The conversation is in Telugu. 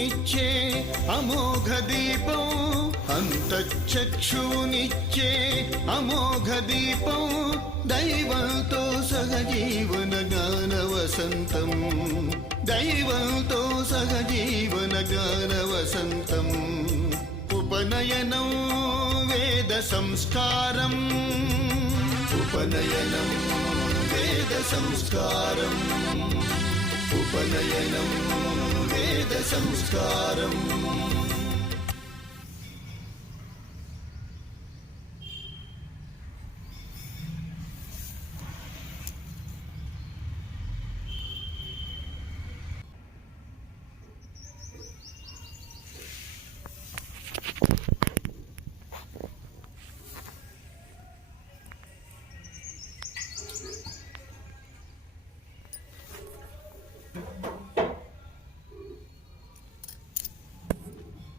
చక్షునిచ్చే అమోఘ దీపం అంతఃచక్షునిచ్చే అమోఘ దీపం దైవంతో సహజీవన గాన వసంతం దైవంతో సహజీవన గాన వసంతం ఉపనయనం వేద సంస్కారం ఉపనయనం వేద సంస్కారం ఉపనయనం వేద సంస్కారం